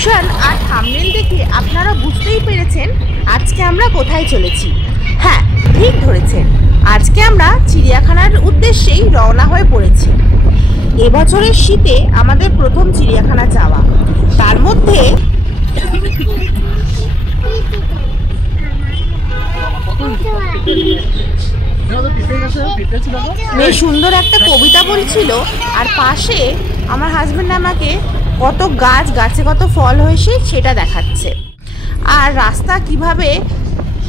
Caption আর thumbnail দেখে আপনারা বুঝতেই পেরেছেন আজকে আমরা কোথায় চলেছি। হ্যাঁ, ঠিক ধরেছেন, আজকে আমরা চিড়িয়াখানার উদ্দেশ্যেই রওনা হয়ে পড়েছি। এবছরের শীতে আমাদের প্রথম চিড়িয়াখানা যাওয়া, তার মধ্যে বেশ সুন্দর একটা কবিতা বলছিল, আর পাশে আমার হাজবেন্ড আমাকে কত গাছে কত ফল হয়েছে সেটা দেখাচ্ছে। আর রাস্তা কিভাবে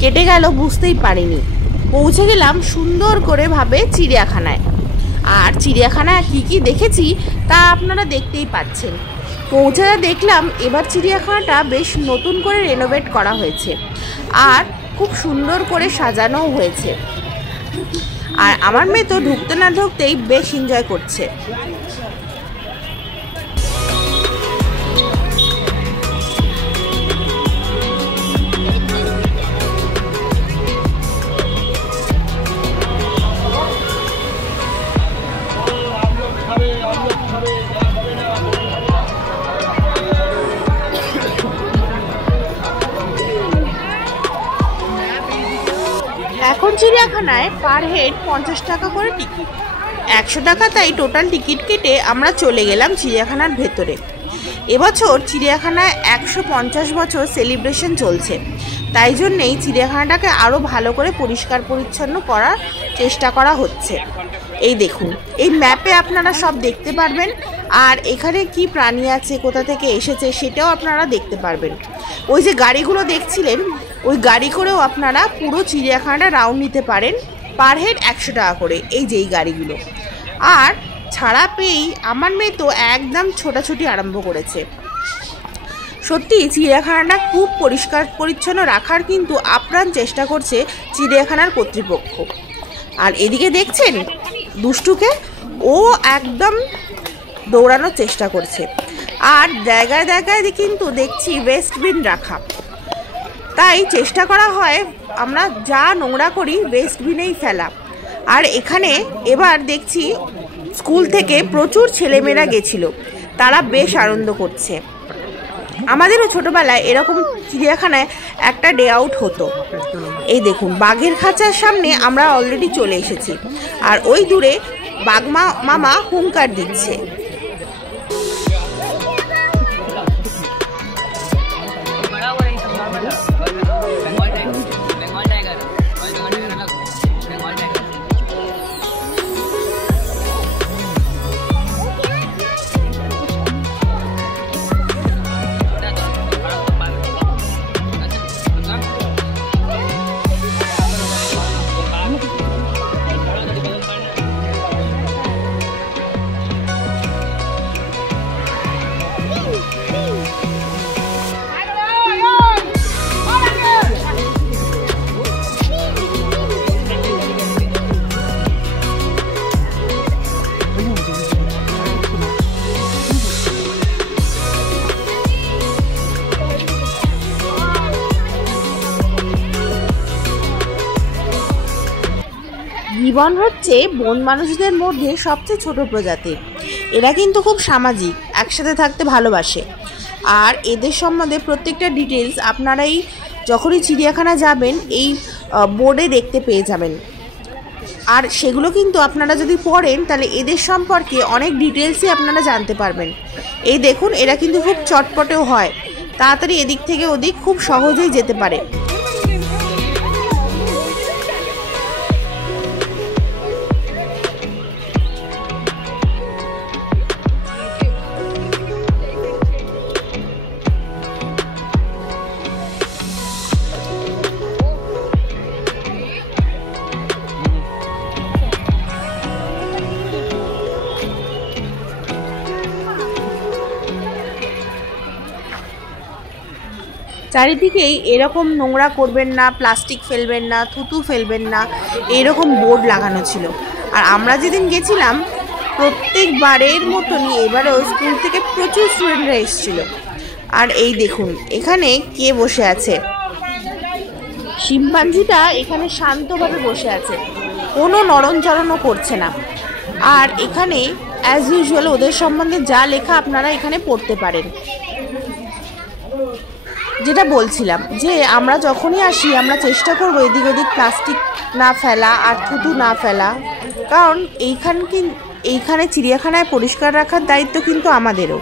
কেটে গেল বুঝতেই পারিনি। পৌঁছে গেলাম সুন্দর করে ভাবে চিড়িয়াখানায়। আর চিড়িয়াখানায় কি কি দেখেছি তা আপনারা দেখতেই পাচ্ছেন। পৌঁছে দেখলাম এবার চিড়িয়াখানাটা বেশ নতুন করে রেনোভেট করা হয়েছে আর খুব সুন্দর করে সাজানোও হয়েছে। আর আমার মেয়ে তো ঢুকতে না ঢুকতেই বেশ এনজয় করছে। এখন চিড়িয়াখানায় পার হেড 50 টাকা করে টিকিট, 100 টাকা, তাই টোটাল টিকিট কেটে আমরা চলে গেলাম চিড়িয়াখানার ভেতরে। এবছর চিড়িয়াখানায় 150 বছর সেলিব্রেশন চলছে, তাই জন্যেই চিড়িয়াখানাটাকে আরও ভালো করে পরিষ্কার পরিচ্ছন্ন করার চেষ্টা করা হচ্ছে। এই দেখুন, এই ম্যাপে আপনারা সব দেখতে পারবেন, আর এখানে কি প্রাণী আছে, কোথা থেকে এসেছে সেটাও আপনারা দেখতে পারবেন। ওই যে গাড়িগুলো দেখছিলেন, ওই গাড়ি করেও আপনারা পুরো চিড়িয়াখানাটা রাউন্ড নিতে পারেন, পার হেড 100 টাকা করে, এই যে এই গাড়িগুলো। আর ছাড়া পেয়েই আমার মেয়ে তো একদম ছোটাছুটি আরম্ভ করেছে। সত্যি চিড়িয়াখানাটা খুব পরিষ্কার পরিচ্ছন্ন রাখার কিন্তু আপ্রাণ চেষ্টা করছে চিড়িয়াখানার কর্তৃপক্ষ। আর এদিকে দেখছেন দুষ্টুকে, ও একদম দৌড়ানোর চেষ্টা করছে। আর জায়গায় জায়গায় কিন্তু দেখছি ওয়েস্টবিন রাখা, তাই চেষ্টা করা হয় আমরা যা নোংরা করি ওয়েস্টবিনেই ফেলা। আর এখানে এবার দেখছি স্কুল থেকে প্রচুর ছেলেমেয়েরা গেছিল, তারা বেশ আনন্দ করছে। আমাদেরও ছোটোবেলায় এরকম চিড়িয়াখানায় একটা ডে আউট হতো। এই দেখুন, বাঘের খাঁচার সামনে আমরা অলরেডি চলে এসেছি, আর ওই দূরে বাঘ মামা হুঙ্কার দিচ্ছে। গিবন হচ্ছে বন মানুষদের মধ্যে সবচেয়ে ছোট প্রজাতি। এরা কিন্তু খুব সামাজিক, একসাথে থাকতে ভালোবাসে। আর এদের সম্বন্ধে প্রত্যেকটা ডিটেলস আপনারাই যখনই চিড়িয়াখানা যাবেন এই বোর্ডে দেখতে পেয়ে যাবেন। আর সেগুলো কিন্তু আপনারা যদি পড়েন তাহলে এদের সম্পর্কে অনেক ডিটেলসই আপনারা জানতে পারবেন। এই দেখুন, এরা কিন্তু খুব চটপটেও হয়, তাড়াতাড়ি এদিক থেকে ওদিক খুব সহজেই যেতে পারে। চারিদিকেই এরকম নোংরা করবেন না, প্লাস্টিক ফেলবেন না, থুতু ফেলবেন না, এরকম বোর্ড লাগানো ছিল। আর আমরা যেদিন গেছিলাম প্রত্যেকবারের মতনই এবারেও স্কুল থেকে প্রচুর স্টুডেন্টরা এসেছিল। আর এই দেখুন এখানে কে বসে আছে, শিম্পাঞ্জিটা এখানে শান্তভাবে বসে আছে, কোনো নড়নচড়নও করছে না। আর এখানে অ্যাজ ইউজুয়াল ওদের সম্বন্ধে যা লেখা আপনারা এখানে পড়তে পারেন। যেটা বলছিলাম যে আমরা যখনই আসি আমরা চেষ্টা করবো এদিক ওদিক প্লাস্টিক না ফেলা আর থুতু না ফেলা, কারণ এইখানে চিড়িয়াখানায় পরিষ্কার রাখার দায়িত্ব কিন্তু আমাদেরও।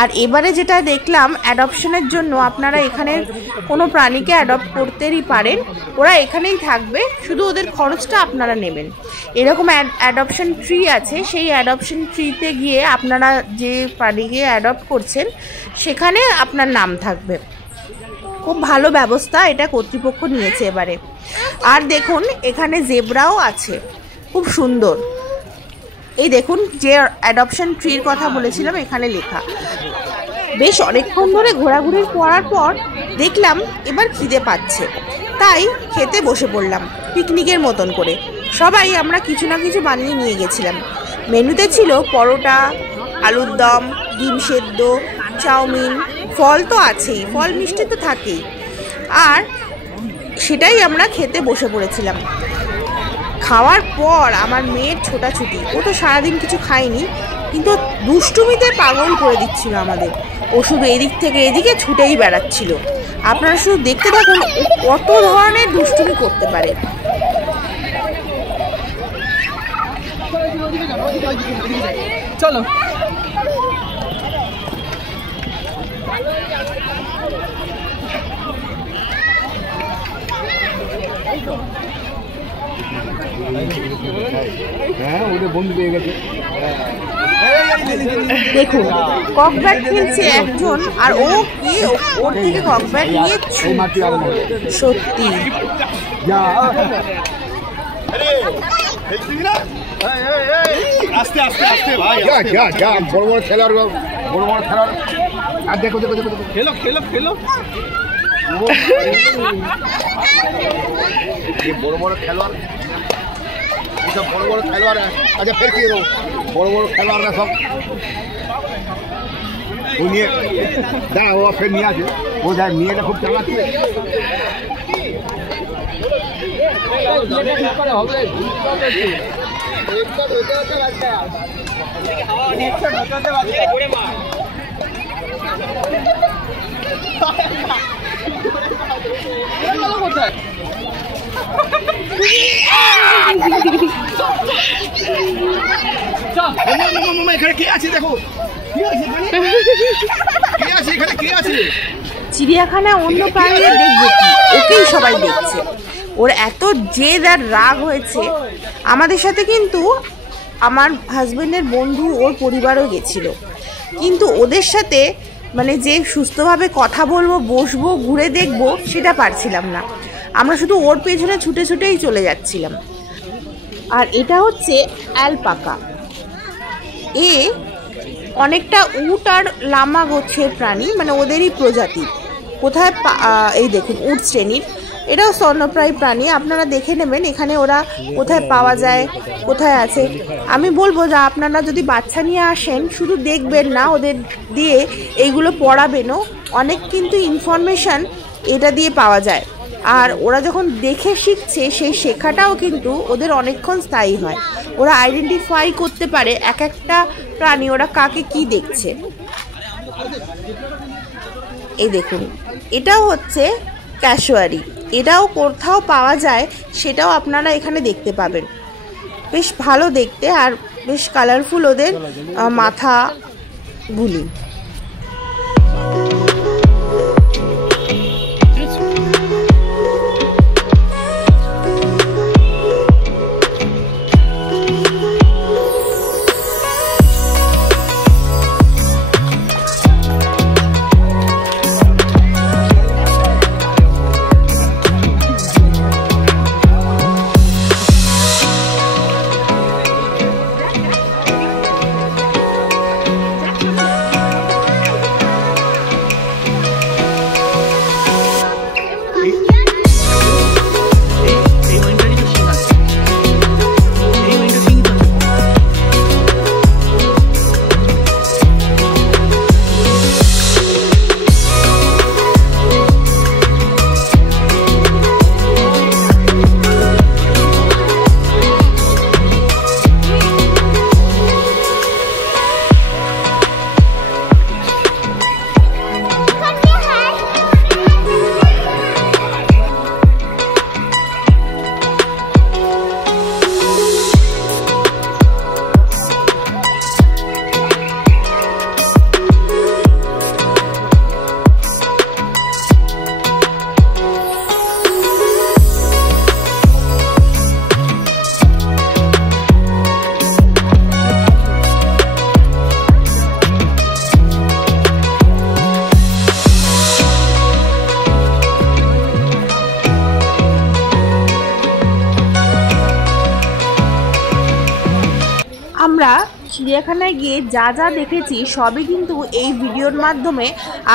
আর এবারে যেটা দেখলাম, অ্যাডপশনের জন্য আপনারা এখানের কোনো প্রাণীকে অ্যাডপ্ট করতেই পারেন, ওরা এখানেই থাকবে, শুধু ওদের খরচটা আপনারা নেবেন। এরকম অ্যাডপশন ট্রি আছে, সেই অ্যাডপশন ট্রিতে গিয়ে আপনারা যে প্রাণীকে অ্যাডপ্ট করছেন সেখানে আপনার নাম থাকবে। খুব ভালো ব্যবস্থা এটা কর্তৃপক্ষ নিয়েছে এবারে। আর দেখুন এখানে জেব্রাও আছে, খুব সুন্দর। এই দেখুন যে অ্যাডপশন ট্রির কথা বলেছিলাম এখানে লেখা। বেশ অনেকক্ষণ ধরে ঘোরাঘুরির করার পর দেখলাম এবার খিদে পাচ্ছে, তাই খেতে বসে পড়লাম পিকনিকের মতন করে। সবাই আমরা কিছু না কিছু বানিয়ে নিয়ে গেছিলাম। মেনুতে ছিল পরোটা, আলুর দম, ডিম সেদ্ধ, চাউমিন, ফল তো আছেই, ফল মিষ্টি তো থাকেই। আর সেটাই আমরা খেতে বসে পড়েছিলাম। খাওয়ার পর আমার মেয়ের ছোটাছুটি, ও তো সারাদিন কিছু খায়নি, কিন্তু দুষ্টুমিতে পাগল করে দিচ্ছিল আমাদের। ও শুধু এদিক থেকে এদিকে ছুটেই বেড়াচ্ছিল। আপনারা শুধু দেখতে থাকুন কত ধরনের দুষ্টুমি করতে পারে। চলো হ্যাঁ, ওদের বন্ধু পেয়ে গেছে। দেখুন ককব্যাট খেলছে একজন, আর ও কি ওর থেকে ককব্যাট নিয়ে সত্যি আস্তে আস্তে আস্তে ভাই, বড় বড় খেলার আর দেখো দেখো দেখো খেলো খেলো খেলো বড় বড় খেলোয়াড়, এইসব বড় বড় খেলোয়াড়। আচ্ছা ফের কি দেবো, বড় বড় খেলোয়াড়রা সব ও নিয়ে দাঁড়া, ও ফের নিয়ে আছে, ও দেখ নিয়েটা খুব চালাচ্ছে। কোথায় এখানে কে আছে দেখো, চিড়িয়াখানায় অন্য প্রাণীদের দেখবো কি, ওকেই সবাই দেখছে। ওর এত জেদ আর রাগ হয়েছে। আমাদের সাথে কিন্তু আমার হাজবেন্ডের বন্ধু ওর পরিবারও গেছিল, কিন্তু ওদের সাথে মানে যে সুস্থভাবে কথা বলবো, বসবো, ঘুরে দেখবো সেটা পারছিলাম না। আমরা শুধু ওর পেছনে ছুটে ছুটেই চলে যাচ্ছিলাম। আর এটা হচ্ছে অ্যালপাকা। এ অনেকটা উট আর লামা গোছের প্রাণী, মানে ওদেরই প্রজাতি। কোথায় এই দেখুন উট শ্রেণীর, এটাও স্তন্যপ্রায়ী প্রাণী। আপনারা দেখে নেবেন এখানে ওরা কোথায় পাওয়া যায়, কোথায় আছে। আমি বলবো যে আপনারা যদি বাচ্চা নিয়ে আসেন শুধু দেখবেন না, ওদের দিয়ে এইগুলো পড়াবেনও। অনেক কিন্তু ইনফরমেশান এটা দিয়ে পাওয়া যায়। আর ওরা যখন দেখে শিখছে সেই শেখাটাও কিন্তু ওদের অনেকক্ষণ স্থায়ী হয়। ওরা আইডেন্টিফাই করতে পারে এক একটা প্রাণী ওরা কাকে কি দেখছে। এই দেখুন এটাও হচ্ছে ক্যাশোয়ারি, এটাও কোথাও পাওয়া যায়, সেটাও আপনারা এখানে দেখতে পাবেন। বেশ ভালো দেখতে আর বেশ কালারফুল ওদের মাথাগুলি। আমরা চিড়িয়াখানায় গিয়ে যা যা দেখেছি সবই কিন্তু এই ভিডিওর মাধ্যমে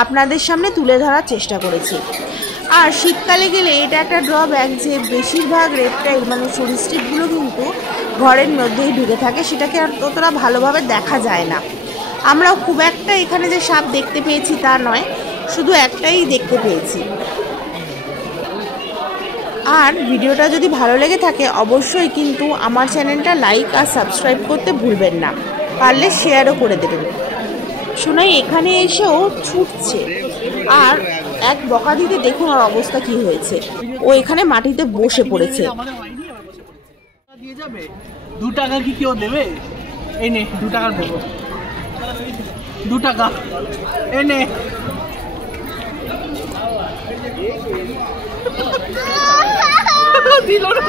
আপনাদের সামনে তুলে ধরার চেষ্টা করেছি। আর শীতকালে গেলে এটা একটা ড্রব্যাক যে বেশিরভাগ রেপটাইল মানে সরীসৃপগুলো কিন্তু ঘরের মধ্যেই ঢুকে থাকে, সেটাকে আর ততটা ভালোভাবে দেখা যায় না। আমরাও খুব একটা এখানে যে সাপ দেখতে পেয়েছি তা নয়, শুধু একটাই দেখতে পেয়েছি। আর ভিডিওটা যদি ভালো লেগে থাকে অবশ্যই কিন্তু আমার চ্যানেলটা লাইক আর সাবস্ক্রাইব করতে ভুলবেন না, পারলে শেয়ারও করে দেবেন। সোনাই এখানে এসেও ছুটছে, আর এক বকাদিতে দেখুন ওর অবস্থা কি হয়েছে, ও এখানে মাটিতে বসে পড়েছে। দিয়ে যাবে 2 টাকা কি কেউ দেবে? এই নে 2 টাকার দেবো, 2 টাকা এই নে। দিল না।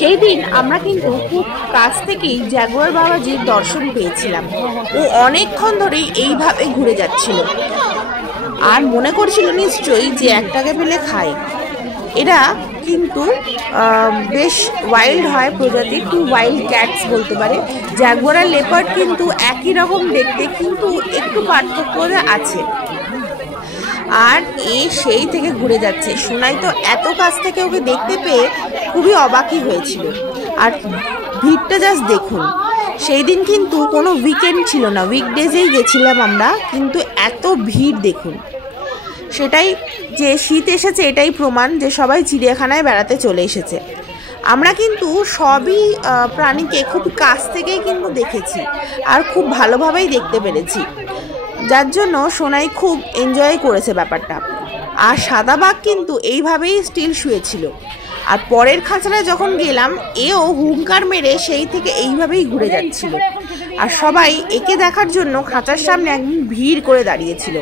সেই দিন আমরা কিন্তু খুব কাছ থেকেই জাগুয়ার বাবাজির দর্শন পেয়েছিলাম। ও অনেকক্ষণ ধরেই এইভাবে ঘুরে যাচ্ছিল আর মনে করছিল নিশ্চয়ই যে একটাকে পেলে খায়। এরা কিন্তু বেশ ওয়াইল্ড হয় প্রজাতির, টু ওয়াইল্ড ক্যাটস বলতে পারে। জাগুয়ার আর লেপার্ড কিন্তু একই রকম দেখতে, কিন্তু একটু পার্থক্য আছে। আর সেই থেকে ঘুরে যাচ্ছে। সোনাই তো এত কাছ থেকে ওকে দেখতে পেয়ে খুবই অবাকই হয়েছিল। আর ভিড়টা জাস্ট দেখুন, সেই দিন কিন্তু কোনো উইকেন্ড ছিল না, উইকডেজেই গেছিলাম আমরা, কিন্তু এত ভিড় দেখুন। সেটাই যে শীত এসেছে এটাই প্রমাণ যে সবাই চিড়িয়াখানায় বেড়াতে চলে এসেছে। আমরা কিন্তু সবই প্রাণীকে খুব কাছ থেকেই কিন্তু দেখেছি আর খুব ভালোভাবেই দেখতে পেরেছি, যার জন্য সোনাই খুব এনজয় করেছে ব্যাপারটা। আর সাদা বাঘ কিন্তু এইভাবেই স্টিল শুয়েছিল। আর পরের খাঁচাটা যখন গেলাম এও হুঙ্কার মেরে সেই থেকে এইভাবেই ঘুরে যাচ্ছিল। আর সবাই একে দেখার জন্য খাঁচার সামনে একদম ভিড় করে দাঁড়িয়েছিল।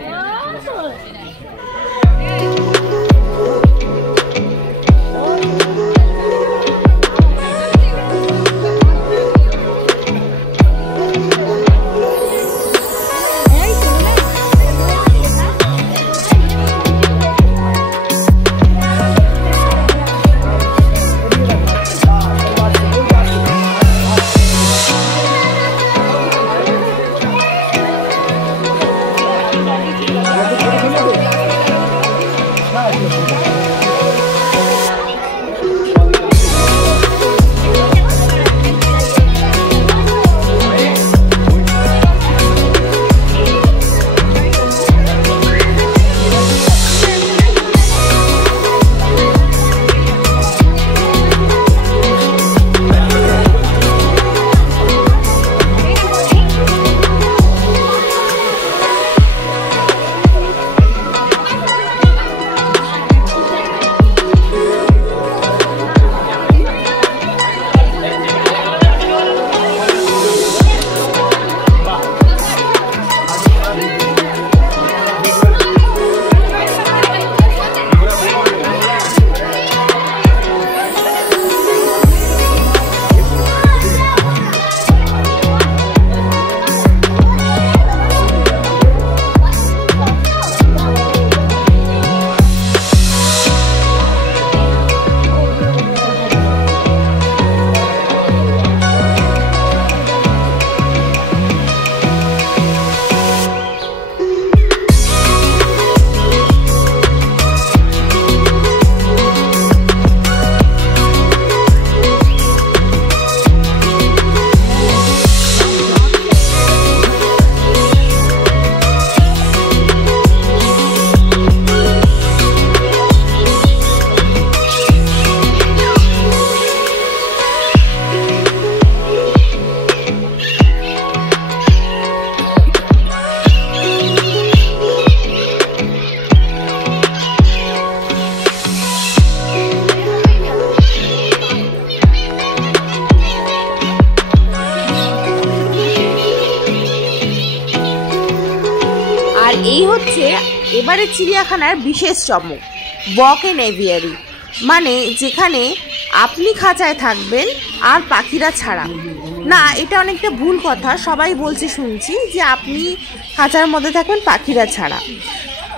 এবারে চিড়িয়াখানার বিশেষ চমক বক এন্ড এভিয়ারি, মানে যেখানে আপনি খাঁচায় থাকবেন আর পাখিরা ছাড়া। না, এটা অনেকটা ভুল কথা, সবাই বলছে শুনছি যে আপনি খাঁচার মধ্যে থাকবেন পাখিরা ছাড়া।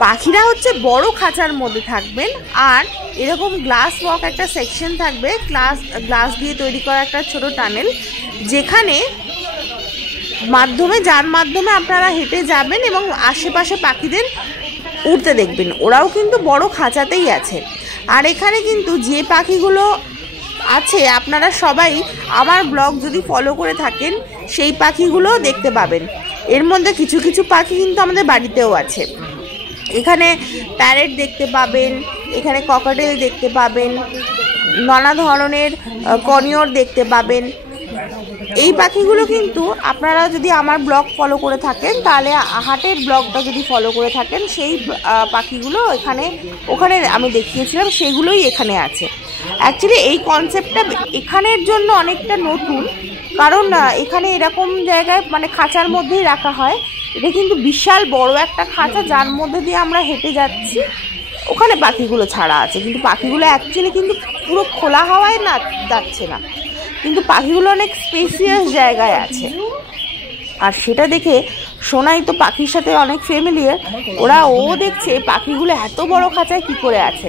পাখিরা হচ্ছে বড় খাঁচার মধ্যে থাকবেন, আর এরকম গ্লাস ওয়াক একটা সেকশন থাকবে, গ্লাস দিয়ে তৈরি করা একটা ছোট টানেল, যেখানে যার মাধ্যমে আপনারা হেঁটে যাবেন এবং আশেপাশে পাখিদের উড়তে দেখবেন। ওরাও কিন্তু বড় খাঁচাতেই আছে। আর এখানে কিন্তু যে পাখিগুলো আছে আপনারা সবাই আমার ব্লগ যদি ফলো করে থাকেন সেই পাখিগুলো দেখতে পাবেন। এর মধ্যে কিছু কিছু পাখি কিন্তু আমাদের বাড়িতেও আছে। এখানে প্যারেট দেখতে পাবেন, এখানে ককাটেল দেখতে পাবেন, নানা ধরনের কনিয়র দেখতে পাবেন। এই পাখিগুলো কিন্তু আপনারা যদি আমার ব্লগ ফলো করে থাকেন, তাহলে হাটের ব্লগটা যদি ফলো করে থাকেন, সেই পাখিগুলো ওখানে আমি দেখিয়েছিলাম, সেগুলোই এখানে আছে। অ্যাকচুয়ালি এই কনসেপ্টটা এখানের জন্য অনেকটা নতুন, কারণ এখানে এরকম জায়গায় মানে খাঁচার মধ্যেই রাখা হয়। এটা কিন্তু বিশাল বড় একটা খাঁচা, যার মধ্যে দিয়ে আমরা হেঁটে যাচ্ছি। ওখানে পাখিগুলো ছাড়া আছে, কিন্তু পাখিগুলো অ্যাকচুয়ালি কিন্তু পুরো খোলা হাওয়ায় না যাচ্ছে না, কিন্তু পাখিগুলো অনেক স্পেসিয়াস জায়গায় আছে। আর সেটা দেখে সোনাই তো পাখির সাথে অনেক ফ্যামিলিয়ার, ও দেখছে পাখিগুলো এত বড় খাঁচায় কি করে আছে।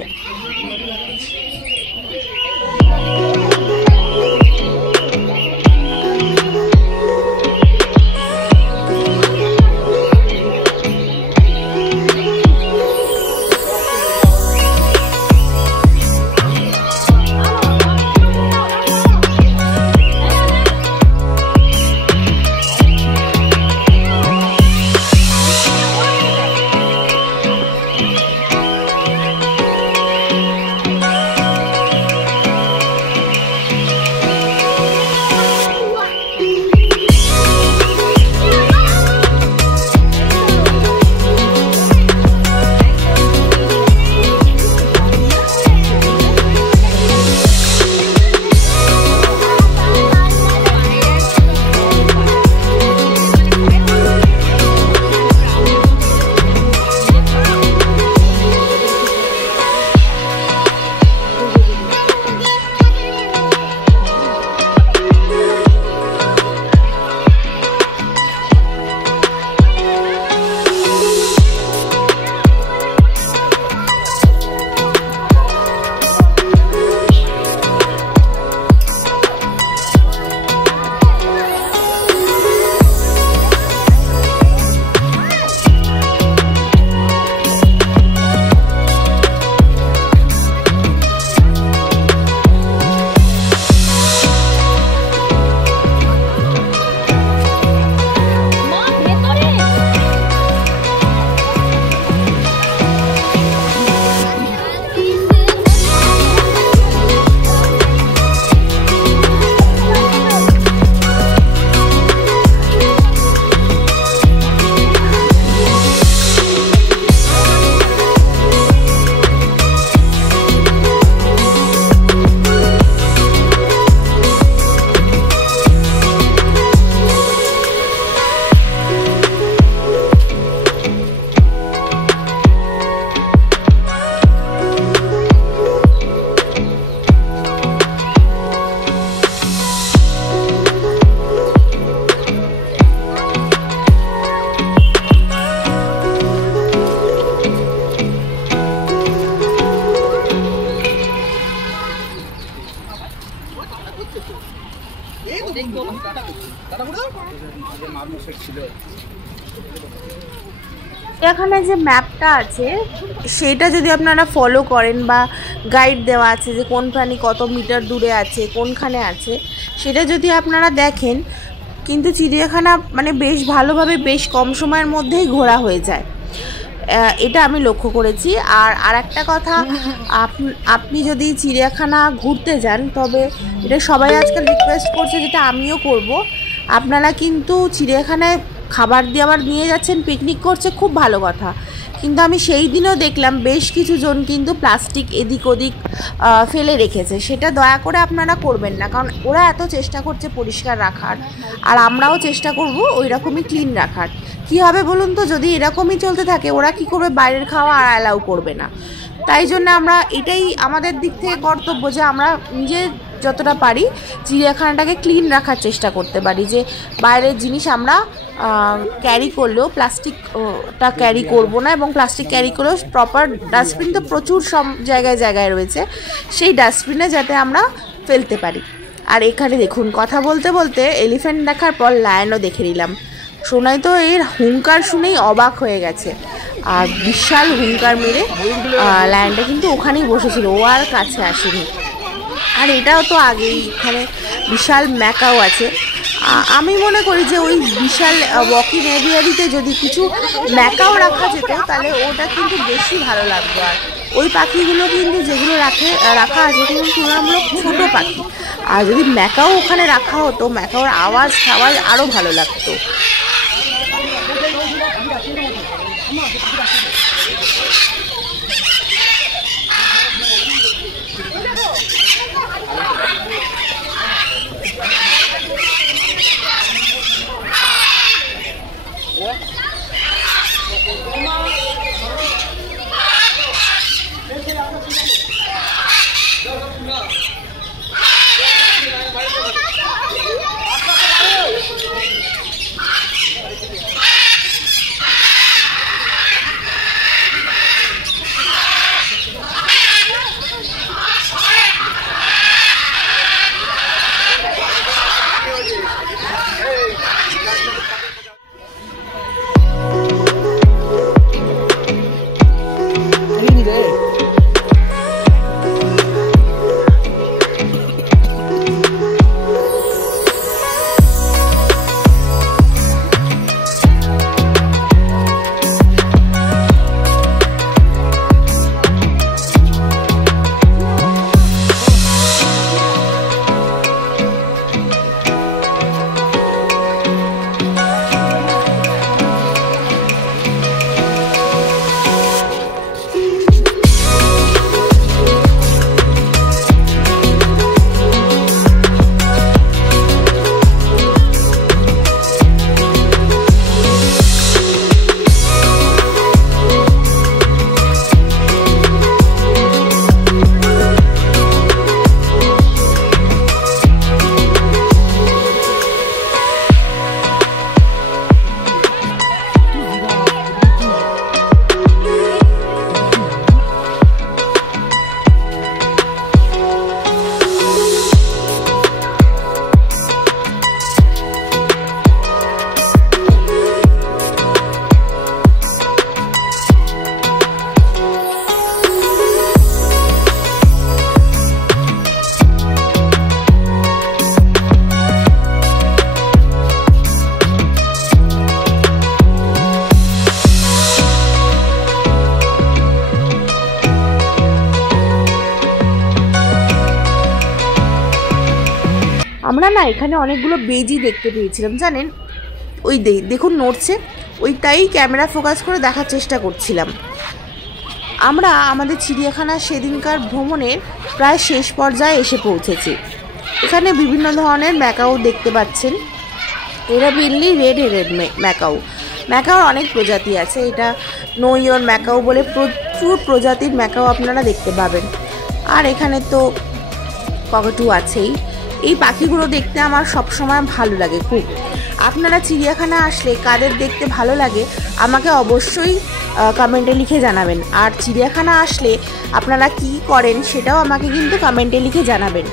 এখানে যে ম্যাপটা আছে সেটা যদি আপনারা ফলো করেন বা গাইড দেওয়া আছে যে কোন প্রাণী কত মিটার দূরে আছে, কোনখানে আছে, সেটা যদি আপনারা দেখেন, কিন্তু চিড়িয়াখানা মানে বেশ ভালোভাবে বেশ কম সময়ের মধ্যেই ঘোরা হয়ে যায়। এটা আমি লক্ষ্য করেছি। আর একটা কথা, আপনি যদি চিড়িয়াখানা ঘুরতে যান, তবে এটা সবাই আজকাল রিকোয়েস্ট করছে, যেটা আমিও করব, আপনারা কিন্তু চিড়িয়াখানায় খাবার দাবার নিয়ে যাচ্ছেন, পিকনিক করছে, খুব ভালো কথা, কিন্তু আমি সেই দিনও দেখলাম বেশ কিছু জন কিন্তু প্লাস্টিক এদিক ওদিক ফেলে রেখেছে। সেটা দয়া করে আপনারা করবেন না, কারণ ওরা এত চেষ্টা করছে পরিষ্কার রাখার, আর আমরাও চেষ্টা করব ওই রকমই ক্লিন রাখার। কী হবে বলুন তো, যদি এরকমই চলতে থাকে ওরা কি করবে, বাইরের খাওয়া আর অ্যালাউ করবে না। তাই জন্য আমরা এটাই আমাদের দিক থেকে কর্তব্য যে আমরা নিজে যতটা পারি চিড়িয়াখানাটাকে ক্লিন রাখার চেষ্টা করতে পারি, যে বাইরের জিনিস আমরা ক্যারি করলেও প্লাস্টিকটা ক্যারি করব না, এবং প্লাস্টিক ক্যারি করলেও প্রপার ডাস্টবিন তো প্রচুর সব জায়গায় জায়গায় রয়েছে, সেই ডাস্টবিনে যাতে আমরা ফেলতে পারি। আর এখানে দেখুন, কথা বলতে বলতে এলিফ্যান্ট দেখার পর লায়নও দেখে নিলাম। সোনাই তো এর হুঙ্কার শুনেই অবাক হয়ে গেছে, আর বিশাল হুঙ্কার মেরে লায়নটা কিন্তু ওখানেই বসেছিল, ও আর কাছে আসেনি। আর এটাও তো আগেই এখানে বিশাল ম্যাকাও আছে। আমি মনে করি যে ওই বিশাল ওয়াকিং এভিয়ারিতে যদি কিছু ম্যাকাও রাখা যেত তাহলে ওটা কিন্তু বেশি ভালো লাগতো। আর ওই পাখিগুলো কিন্তু যেগুলো রাখা আছে কিন্তু তুলনামূলক ছোটো পাখি, আর যদি ম্যাকাও ওখানে রাখা হতো, ম্যাকাওর আওয়াজ আরও ভালো লাগতো। আমরা না এখানে অনেকগুলো বেজি দেখতে পেয়েছিলাম জানেন, ওই দেখুন নড়ছে, ওইটাই ক্যামেরা ফোকাস করে দেখার চেষ্টা করছিলাম। আমরা আমাদের চিড়িয়াখানার সেদিনকার ভ্রমণের প্রায় শেষ পর্যায়ে এসে পৌঁছেছি। এখানে বিভিন্ন ধরনের ম্যাকাও দেখতে পাচ্ছেন, এরা মেনলি রেড হেডেড ম্যাকাও অনেক প্রজাতি আছে। এটা নো ইয়োর ম্যাকাও বলে প্রচুর প্রজাতির ম্যাকাও আপনারা দেখতে পাবেন। আর এখানে তো ককাটু আছেই। এই পাখিগুলো দেখতে আমার সবসময় ভালো লাগে খুব। আপনারা চিড়িয়াখানা আসলে কাদের দেখতে ভালো লাগে আমাকে অবশ্যই কমেন্টে লিখে জানাবেন। আর চিড়িয়াখানা আসলে আপনারা কি করেন সেটাও আমাকে কিন্তু কমেন্টে লিখে জানাবেন,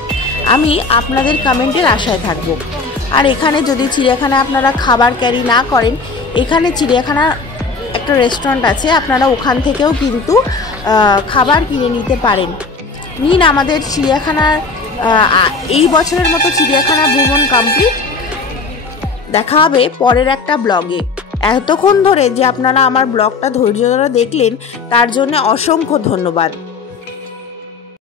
আমি আপনাদের কমেন্টের আশায় থাকব। আর এখানে যদি চিড়িয়াখানায় আপনারা খাবার ক্যারি না করেন, এখানে চিড়িয়াখানার একটা রেস্টুরেন্ট আছে, আপনারা ওখান থেকেও কিন্তু খাবার কিনে নিতে পারেন। নিন, আমাদের চিড়িয়াখানার এই বছরের মতো চিড়িয়াখানা ভ্রমণ কমপ্লিট। দেখা হবে পরের একটা ব্লগে। এতক্ষণ ধরে যে আপনারা আমার ব্লগটা ধৈর্য ধরে দেখলেন তার জন্য অসংখ্য ধন্যবাদ।